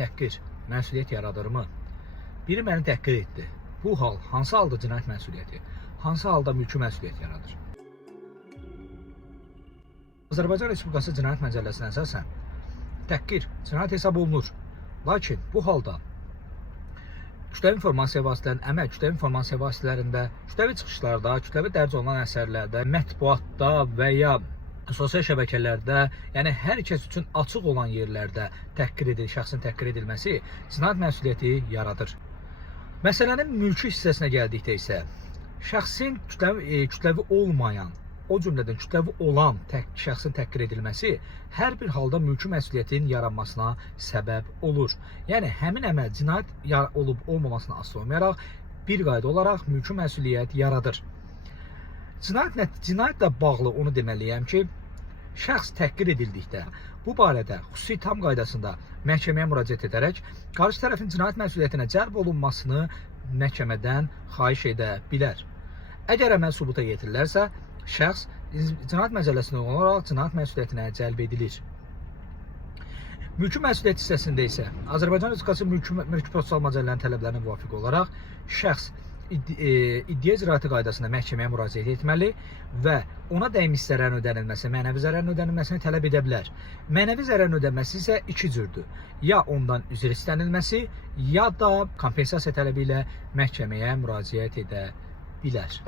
təhqir məsuliyyət yaradırmı? Biri məni təhqir etdi. Bu hal hansı halda cinayət məsuliyyəti, hansı halda mülki məsuliyyət yaradır? Azərbaycan Respublikası Cinayət Məcəlləsinə əsasən təhqir cinayət hesab olunur. Lakin bu halda kütləvi informasiya vasitələrinin, əmək kütləvi informasiya vasitələrində, kütləvi çıxışlarda, kütləvi dərc olunan əsərlərdə, mətbuatda və ya sosial şəbəkələrdə, yəni hər kəs üçün açıq olan yerlərdə şəxsin təhqir edilməsi cinayət məsuliyyəti yaradır. Məsələnin mülki hissəsinə gəldikdə isə şəxsin kütləvi olmayan, o cümlədən kütləvi olan şəxsin təhqir edilməsi hər bir halda mülki məsuliyyətin yaranmasına səbəb olur. Yəni, həmin əməl cinayət olub olmamasına asılı olmayaraq bir qayda olaraq mülki məsuliyyət yaradır. Cinayətlə bağlı onu deməliyəm ki, şəxs təhqir edildikdə bu barədə xüsusi tam qaydasında məhkəməyə müraciət edərək qarşı tərəfin cinayət məsuliyyətinə cəlb olunmasını məhkəmədən xahiş edə bilər. Əgər əməl sübuta yetirilərsə, şəxs cinayət məcəlləsinə olaraq cinayət məsuliyyətinə cəlb edilir. Mülki məsuliyyət hissəsində isə Azərbaycan Respublikası Mülki Prosessual Məcəllələrinin tələblərinə müvafiq olaraq şəxs iddia icraatı qaydasında məhkəməyə müraciət etməli və ona dəymiş zərərin ödənilməsi, mənəvi zərərin ödənilməsini tələb edə bilər. Mənəvi zərərin ödənilməsi isə iki cürdür. Ya ondan üzr istənilməsi, ya da kompensasiya tələbi ilə məhkəməyə müraciət edə bilər.